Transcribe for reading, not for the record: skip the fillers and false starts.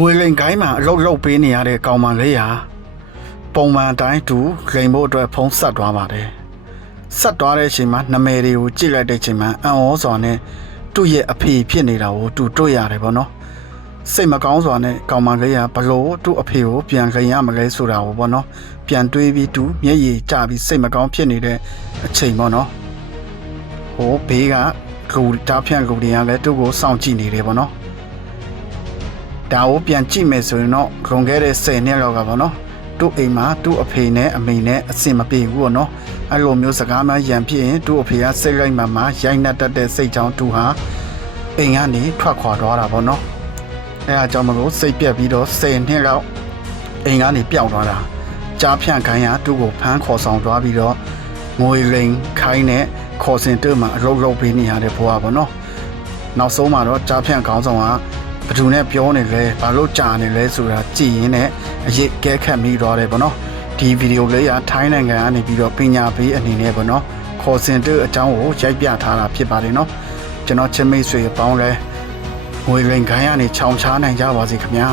ငွေလိမ်ကိုင်းမှာအလုတ်လုတ်ပေးနေရတဲ့ကောင်မလေးဟာပုံမှန်တိုင်းတူလိမ်ဖို့အတွက်ဖုံးဆက်သွားပါတယ်ဆက်သွားတဲ့အချိန်မှာနမဲတွေကိုကြည့်လိုက်တဲ့အချိန်မှာအံ့ဩစွာနဲ့သူ့ရဲ့အဖေဖြစ်နေတာကိုသူတွေ့ရတယ်ပေါ့နော်စိတ်မကောင်းစွာနဲ့ကောင်မလေးကဘလို့သူ့အဖေကိုပြန်ခင်ရမလဲဆိုတာကိုပေါ့နော်ပြန်တွေးပြီးသူမျက်ရည်ကျပြီးစိတ်မကောင်းဖြစ်နေတဲ့အချိန်ပေါ့နော်ဟိုဘေးကလူတားဖြန့်လူတွေကလည်းသူ့ကိုစောင့်ကြည့်နေတယ်ပေါ့နော်ဒါကိုပြန်ကြည့်မယ်ဆိုရင်တော့လွန်ခဲ့တဲ့10နှစ်လောက်ကပေါ့နော်သူ့အိမ်မှာသူ့အဖေနဲ့အမေနဲ့အဆင်မပြေဘူးပေါ့နော်အဲ့လိုမျိုးစကားမှရံဖြစ်ရင်သူ့အဖေကစိတ်လိုက်မှရိုက်နှက်တတ်တဲ့စိတ်ကြောင့်သူဟာအိမ်ကနေထွက်ခွာသွားတာပေါ့နော်အဲအကြောင်းမလို့စိတ်ပြက်ပြီးတော့10နှစ်လောက်အိမ်ကနေပျောက်သွားတာကြားဖြန့်ခိုင်းရသူ့ကိုဖမ်းခေါ်ဆောင်သွားပြီးတော့ငွေလိမ်ခိုင်းနဲ့ခေါ်စင်တေးမှာအလုပ်လုပ်ပေးနေရတဲ့ဘဝပေါ့နော်နောက်ဆုံးမှာတော့ကြားဖြန့်ခေါင်းဆောင်ကဘယ်သူနဲ့ပြောနေလဲဘာလို့ကြာနေလဲဆိုတာကြည့်ရင်းနဲ့အရေးကဲခတ်မိသွားတယ်ပေါ့နော်ဒီဗီဒီယိုလေးကထိုင်းနိုင်ငံကနေပြီးတော့ပညာပေးအနေနဲ့ပေါ့နော်ခေါ်စင်တေးအကြောင်းကိုရိုက်ပြထားတာဖြစ်ပါတယ်နော်ကျွန်တော်ချင်းမိတ်ဆွေပေါင်းလဲငွေလိမ်ခိုင်းရနေချောင်ချားနိုင်ကြပါစေခင်ဗျာ